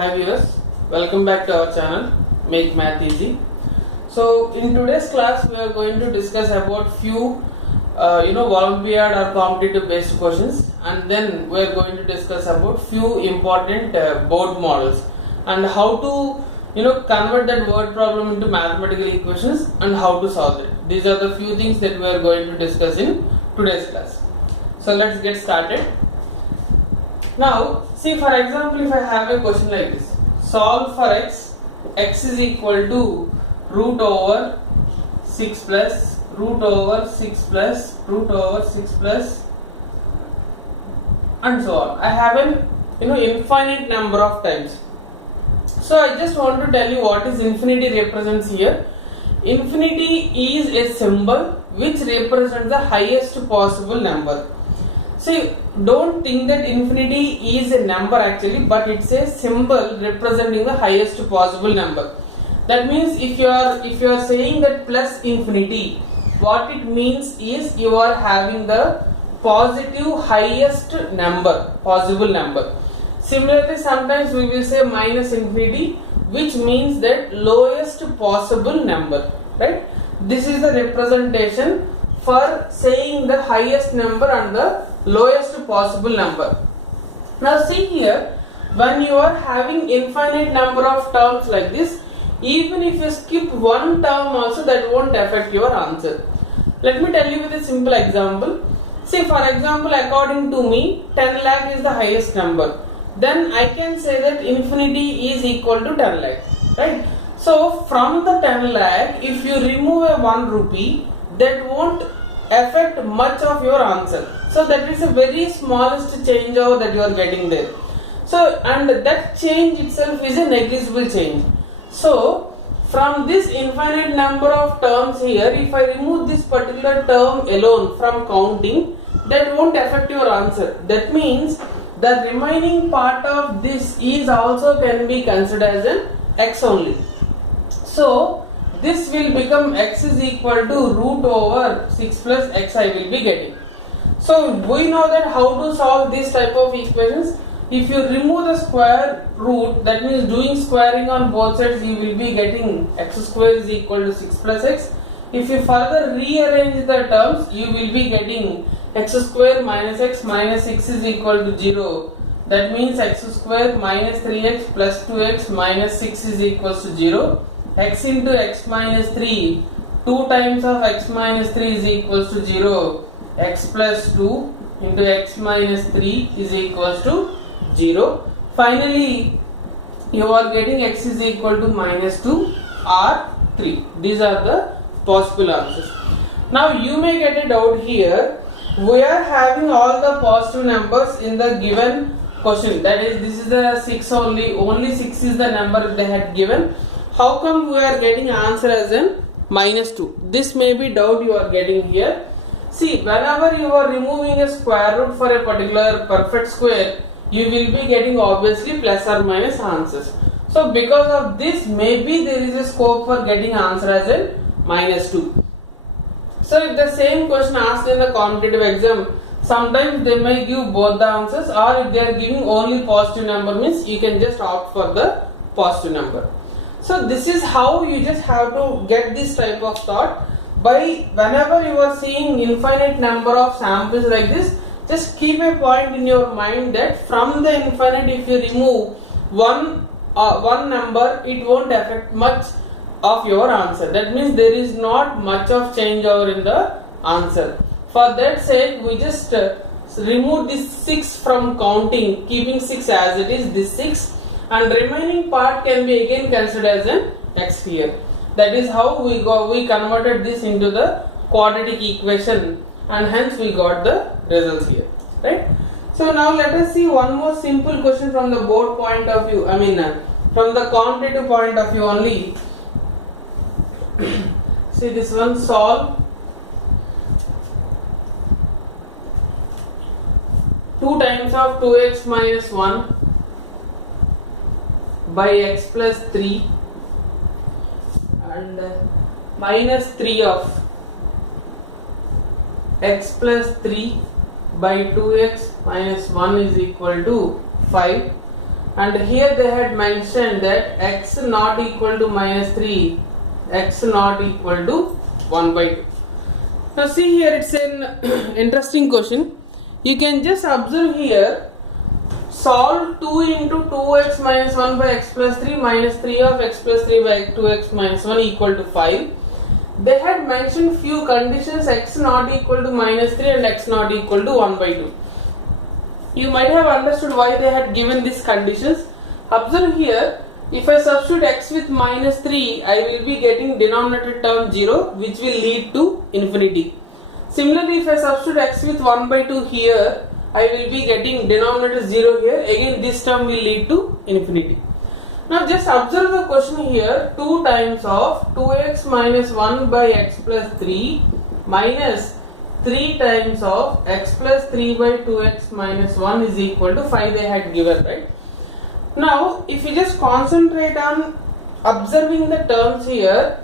Hi viewers, welcome back to our channel Make Math Easy. So in today's class we are going to discuss about few Olympiad or competitive based questions, and then we are going to discuss about few important board models and how to convert that word problem into mathematical equations and how to solve it. These are the few things that we are going to discuss in today's class. So let's get started. Now see, for example, if I have a question like this: solve for x is equal to root over 6 plus root over 6 plus root over 6 plus and so on. I have an infinite number of times. So I just want to tell you what is infinity represents here. Infinity is a symbol which represents the highest possible number. See, don't think that infinity is a number actually, but it's a symbol representing the highest possible number. That means if you are saying that plus infinity, what it means is you are having the positive highest number, possible number. Similarly, sometimes we will say minus infinity, which means that lowest possible number, right? This is the representation for saying the highest number and the lowest possible number. Now see here, when you are having infinite number of terms like this, even if you skip one term also, that won't affect your answer. Let me tell you with a simple example. See, for example, according to me, 10 lakh is the highest number. Then I can say that infinity is equal to 10 lakh, right? So from the 10 lakh, if you remove a 1 rupee, that won't affect much of your answer. So that is a very smallest change over that you are getting there. So, and that change itself is a negligible change. So from this infinite number of terms here, if I remove this particular term alone from counting, that won't affect your answer. That means the remaining part of this is also can be considered as an x only. So this will become x is equal to root over 6 plus x I will be getting. So we know that how to solve this type of equations. If you remove the square root, that means doing squaring on both sides, you will be getting x square is equal to 6 plus x. If you further rearrange the terms, you will be getting x square minus x minus 6 is equal to 0. That means x square minus 3x plus 2x minus 6 is equals to 0. X into x minus 3, 2 times of x minus 3 is equals to 0. X plus 2 into x minus 3 is equals to 0. Finally, you are getting x is equal to minus 2 or 3. These are the possible answers. Now you may get a doubt here. We are having all the positive numbers in the given question. That is, this is the 6 only 6 is the number they had given. How come we are getting answer as in minus 2? This may be doubt you are getting here. See, whenever you are removing a square root for a particular perfect square, you will be getting obviously plus or minus answers. So because of this, maybe there is a scope for getting answer as in minus 2. So if the same question asked in the competitive exam, sometimes they may give both the answers, or if they are giving only positive number, means you can just opt for the positive number. So this is how you just have to get this type of thought. By whenever you are seeing infinite number of samples like this, just keep a point in your mind that from the infinite, if you remove one number, it won't affect much of your answer. That means there is not much of change over in the answer. For that sake, we just remove this 6 from counting, keeping 6 as it is, this 6, and remaining part can be again considered as an x here. That is how we converted this into the quadratic equation, and hence we got the results here, right? So now let us see one more simple question from the board point of view, from the competitive point of view only. See this one: solve 2 times of 2x minus 1 by x plus 3 and minus 3 of x plus 3 by 2x minus 1 is equal to 5. and here they had mentioned that x not equal to minus 3, x not equal to 1 by 2. Now see here, it's an interesting question. You can just observe here, solve 2 into 2x minus 1 by x plus 3 minus 3 of x plus 3 by 2x minus 1 equal to 5. They had mentioned few conditions, x not equal to minus 3 and x not equal to 1 by 2. You might have understood why they had given these conditions. Observe here, if I substitute x with minus 3, I will be getting denominator term 0, which will lead to infinity. Similarly, if I substitute x with 1 by 2 here, I will be getting denominator 0 here. Again, this term will lead to infinity. Now just observe the question here, 2 times of 2x minus 1 by x plus 3 minus 3 times of x plus 3 by 2x minus 1 is equal to 5 they had given, right? Now if you just concentrate on observing the terms here,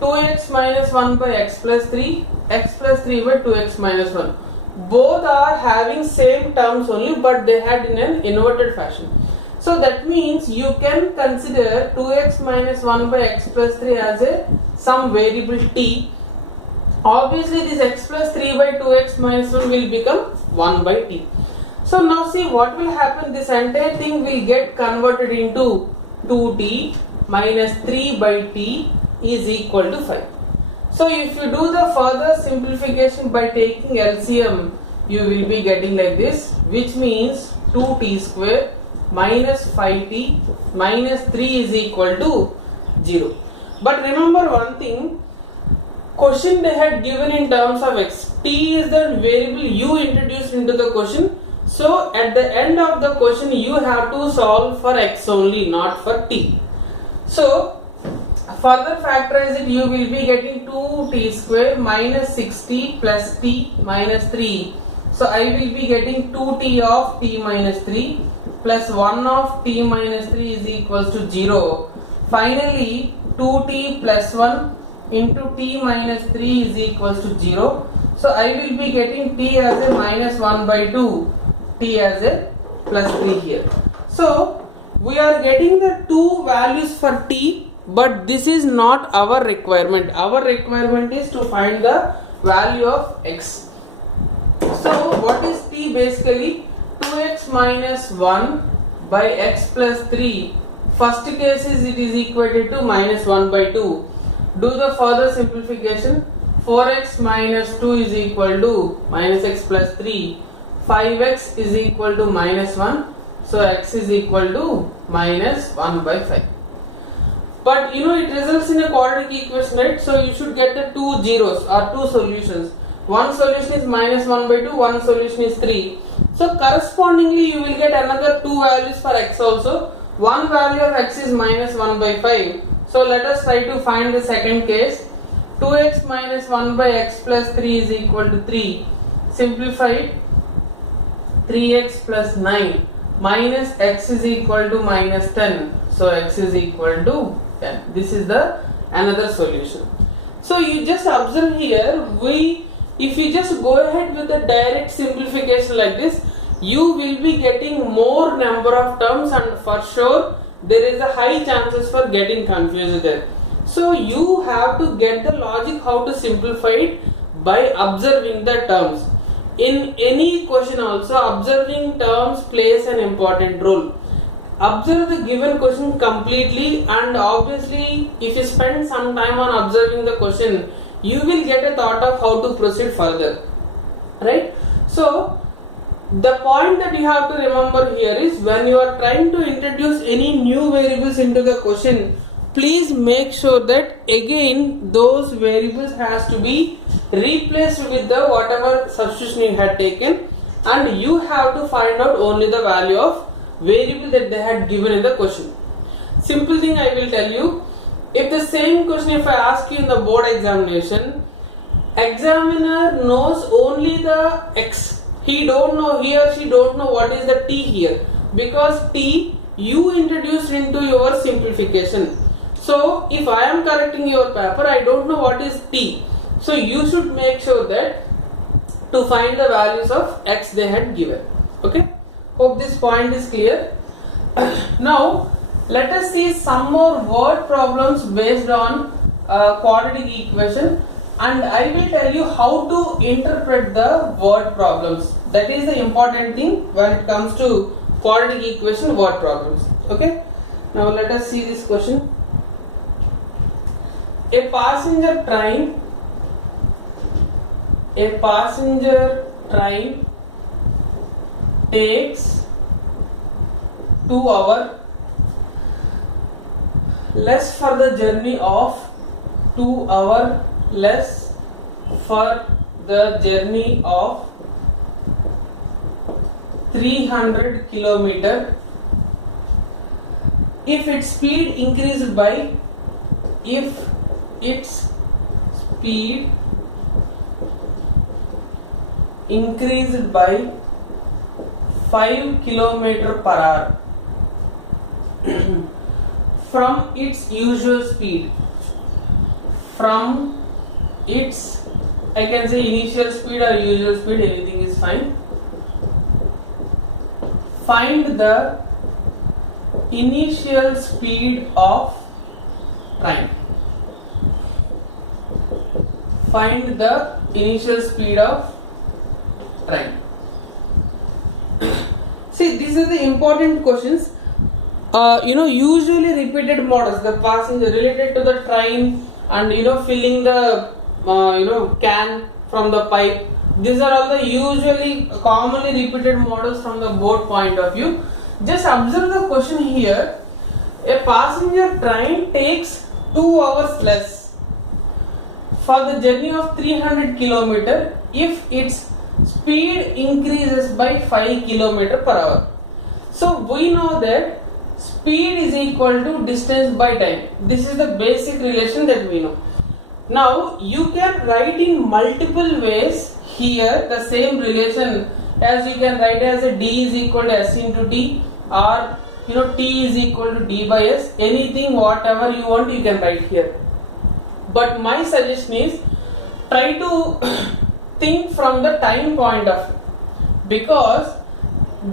2x minus 1 by x plus 3, x plus 3 by 2x minus 1. Both are having same terms only, but they had in an inverted fashion. So that means you can consider 2x minus 1 by x plus 3 as some variable t. Obviously this x plus 3 by 2x minus 1 will become 1 by t. So now see what will happen, this entire thing will get converted into 2t minus 3 by t is equal to 5. So if you do the further simplification by taking LCM, you will be getting like this, which means 2t square minus 5t minus 3 is equal to 0. But remember one thing, question they had given in terms of x. T is the variable you introduced into the question. So at the end of the question you have to solve for x only, not for t. So further factorize it, you will be getting 2t square minus 6t plus t minus 3. So I will be getting 2t of t minus 3 plus 1 of t minus 3 is equals to 0. Finally 2t plus 1 into t minus 3 is equals to 0. So I will be getting t as a minus 1 by 2, t as a plus 3 here. So we are getting the two values for t, but this is not our requirement. Our requirement is to find the value of x. So what is t basically? 2x minus 1 by x plus 3. First case is it is equated to minus 1 by 2. Do the further simplification. 4x minus 2 is equal to minus x plus 3. 5x is equal to minus 1. So x is equal to minus 1 by 5. But you know it results in a quadratic equation, right? So you should get the two zeros or two solutions. One solution is minus 1 by 2, one solution is 3. So correspondingly you will get another two values for x also. One value of x is minus 1 by 5. So let us try to find the second case. 2x minus 1 by x plus 3 is equal to 3. Simplified, 3x plus 9 minus x is equal to minus 10. So x is equal to 10. This is the another solution. So you just observe here, if you just go ahead with a direct simplification like this, you will be getting more number of terms and for sure there is a high chances for getting confused there. So you have to get the logic how to simplify it by observing the terms. In any question also, observing terms plays an important role. Observe the given question completely, and obviously if you spend some time on observing the question, you will get a thought of how to proceed further, right? So the point that you have to remember here is, when you are trying to introduce any new variables into the question, please make sure that again those variables has to be replaced with the whatever substitution you had taken, and you have to find out only the value of variable that they had given in the question. Simple thing I will tell you, if the same question if I ask you in the board examination, examiner knows only the x, he or she don't know what is the t here, because t you introduced into your simplification. So if I am correcting your paper, I don't know what is t, so you should make sure that to find the values of x they had given. Okay, hope this point is clear. Now let us see some more word problems based on quadratic equation, and I will tell you how to interpret the word problems. That is the important thing when it comes to quadratic equation word problems. Okay, now let us see this question. A passenger train takes 2 hours less for the journey of 2 hours less for the journey of 300 kilometer if its speed increased by 5 kilometer per hour from its usual speed, from its, I can say initial speed or usual speed, anything is fine. Find the initial speed of train. Find the initial speed of train. See, these are the important questions. Usually repeated models, the passenger related to the train, and filling the can from the pipe. These are all the usually commonly repeated models from the board point of view. Just observe the question here. A passenger train takes 2 hours less for the journey of 300 kilometer if its speed increases by 5 kilometer per hour. So we know that speed is equal to distance by time. This is the basic relation that we know. Now you can write in multiple ways here the same relation, as you can write as a d is equal to s into t, or t is equal to d by s. Anything, whatever you want, you can write here. But my suggestion is try to think from the time point of view, because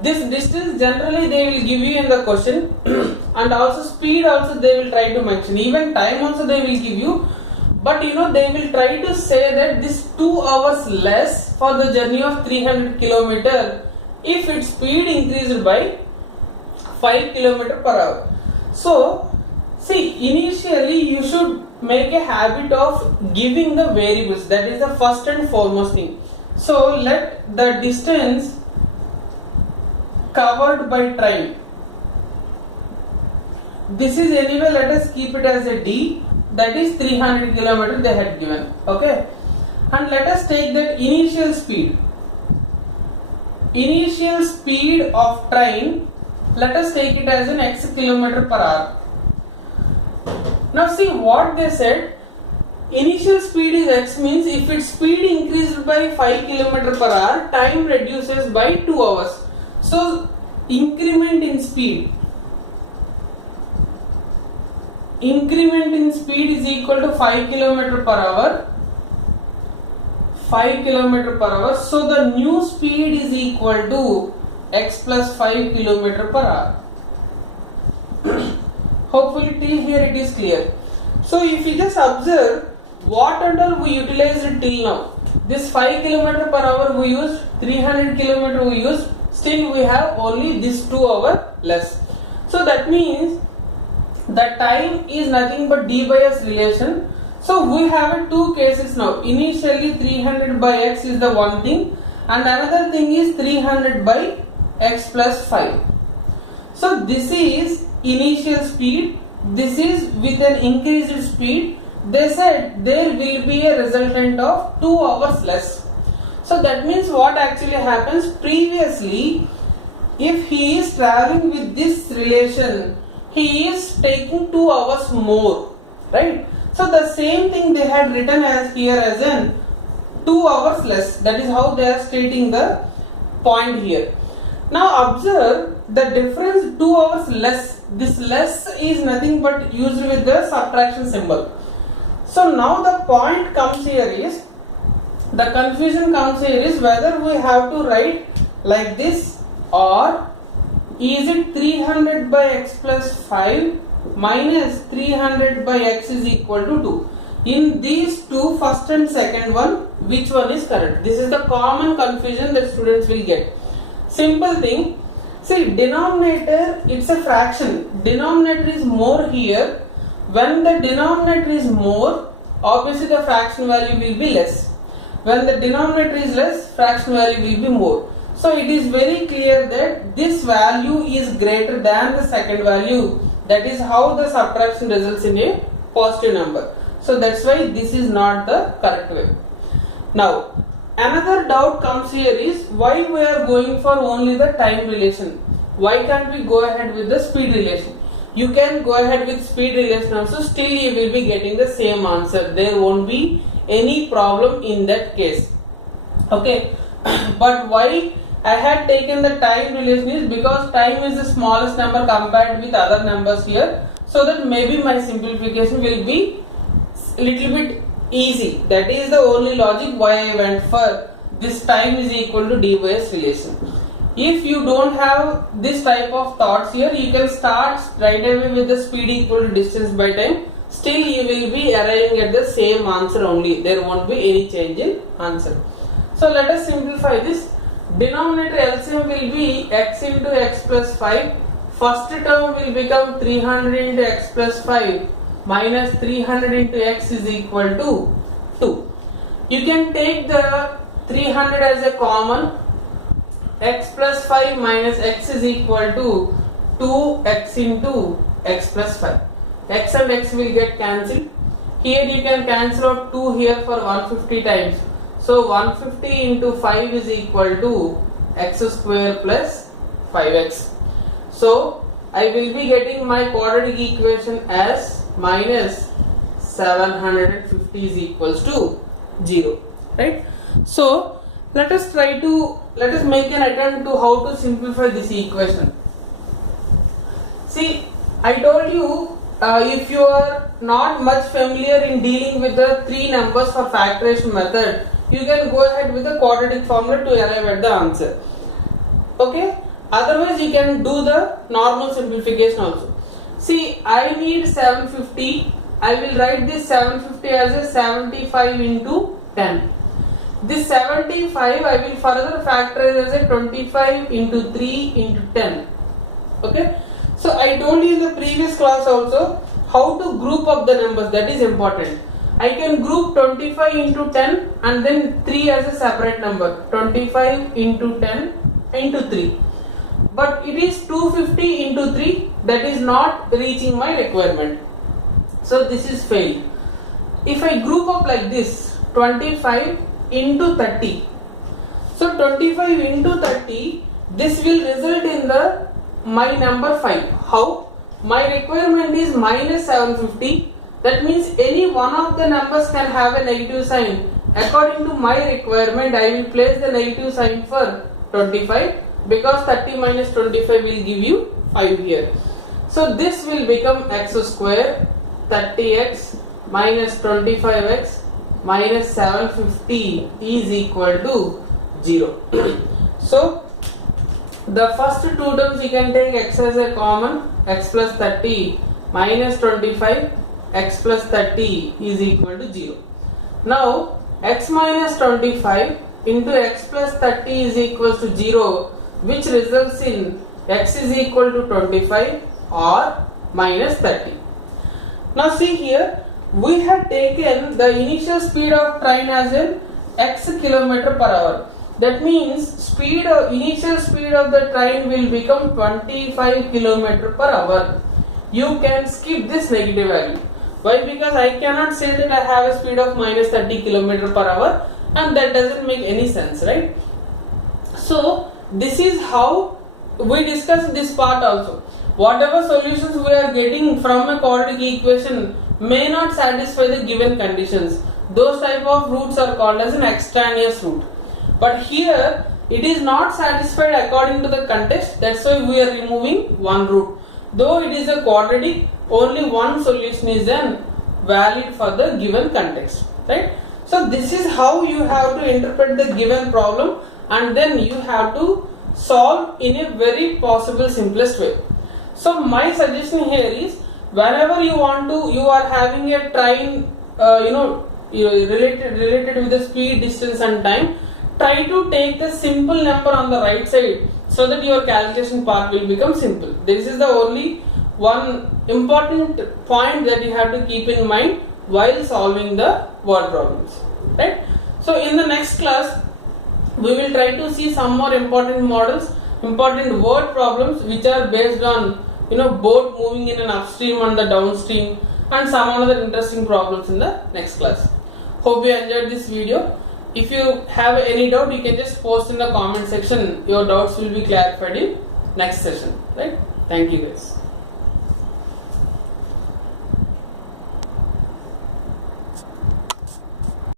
this distance generally they will give you in the question and also speed also they will try to mention, even time also they will give you, but they will try to say that this 2 hours less for the journey of 300 kilometer if its speed increased by 5 kilometer per hour. So see, initially you should make a habit of giving the variables. That is the first and foremost thing. So let the distance covered by train, this is anyway, let us keep it as a d, that is 300 kilometer they had given. Okay, and let us take that initial speed of train, let us take it as an x kilometer per hour. Now see what they said, initial speed is x, means if its speed increased by 5 km per hour, time reduces by 2 hours. So increment in speed is equal to 5 km per hour. 5 km per hour. So the new speed is equal to x plus 5 km per hour. Hopefully till here it is clear. So if you just observe what and all we utilized till now, this 5 km per hour we used, 300 km we used, still we have only this 2 hours less. So that means the time is nothing but d by s relation. So we have two cases now. Initially 300 by x is the one thing, and another thing is 300 by x plus 5. So this is initial speed, this is with an increased speed. They said there will be a resultant of 2 hours less. So that means what actually happens, previously if he is traveling with this relation, he is taking 2 hours more, right? So the same thing they had written as here as in 2 hours less. That is how they are stating the point here. Now observe the difference, 2 hours less. This less is nothing but used with the subtraction symbol. So now the point comes here is, the confusion comes here is whether we have to write like this or is it 300 by x plus 5 minus 300 by x is equal to 2? In these two, first and second one, which one is correct? This is the common confusion that students will get. Simple thing, see, denominator, it's a fraction. Denominator is more here. When the denominator is more, obviously the fraction value will be less. When the denominator is less, fraction value will be more. So it is very clear that this value is greater than the second value. That is how the subtraction results in a positive number. So that's why this is not the correct way. Now, another doubt comes here is why we are going for only the time relation. Why can't we go ahead with the speed relation? You can go ahead with speed relation also, still you will be getting the same answer. There won't be any problem in that case. Okay, but why I had taken the time relation is because time is the smallest number compared with other numbers here, so that maybe my simplification will be little bit easy. That is the only logic why I went for this time is equal to d by s relation. If you don't have this type of thoughts here, you can start right away with the speed equal to distance by time. Still you will be arriving at the same answer only. There won't be any change in answer. So let us simplify this. Denominator LCM will be x into x plus 5. First term will become 300 into x plus 5 minus 300 into x is equal to 2. You can take the 300 as a common. X plus 5 minus x is equal to 2x into x plus 5. X and x will get cancelled. Here you can cancel out 2 here for 150 times. So 150 into 5 is equal to x square plus 5x. So I will be getting my quadratic equation as minus 750 is equals to 0, right? So let us make an attempt to how to simplify this equation. See, I told you if you are not much familiar in dealing with the three numbers for factorization method, you can go ahead with the quadratic formula to arrive at the answer. Okay, otherwise you can do the normal simplification also. See, I need 750. I will write this 750 as a 75 into 10. This 75 I will further factorize as a 25 into 3 into 10. Okay. So I told you in the previous class also how to group up the numbers. That is important. I can group 25 into 10 and then 3 as a separate number. 25 into 10 into 3. But it is 250 into 3, that is not reaching my requirement. So this is failed. If I group up like this, 25 into 30. So 25 into 30, this will result in the my number 5. How? My requirement is minus 750. That means any one of the numbers can have a negative sign. According to my requirement, I will place the negative sign for 25. Because 30 minus 25 will give you 5 here. So this will become x square 30x minus 25x minus 750 is equal to 0. So the first two terms you can take x as a common, x plus 30 minus 25 x plus 30 is equal to 0. Now x minus 25 into x plus 30 is equal to 0, which results in x is equal to 25 or minus 30. Now see here, we have taken the initial speed of train as in x km per hour. That means initial speed of the train will become 25 km per hour. You can skip this negative value. Why? Because I cannot say that I have a speed of minus 30 km per hour, and that doesn't make any sense, right? So this is how we discuss this part also. Whatever solutions we are getting from a quadratic equation may not satisfy the given conditions. Those type of roots are called as an extraneous root. But here it is not satisfied according to the context. That's why we are removing one root. Though it is a quadratic, only one solution is then valid for the given context, right? So this is how you have to interpret the given problem, and then you have to solve in a very possible simplest way. So my suggestion here is, whenever you are having a train, related with the speed, distance and time, try to take the simple number on the right side so that your calculation part will become simple. This is the only one important point that you have to keep in mind while solving the word problems, right? So in the next class we will try to see some more important models, important word problems which are based on boat moving in an upstream and the downstream, and some other interesting problems in the next class. Hope you enjoyed this video. If you have any doubt, you can just post in the comment section. Your doubts will be clarified in next session, right? Thank you guys.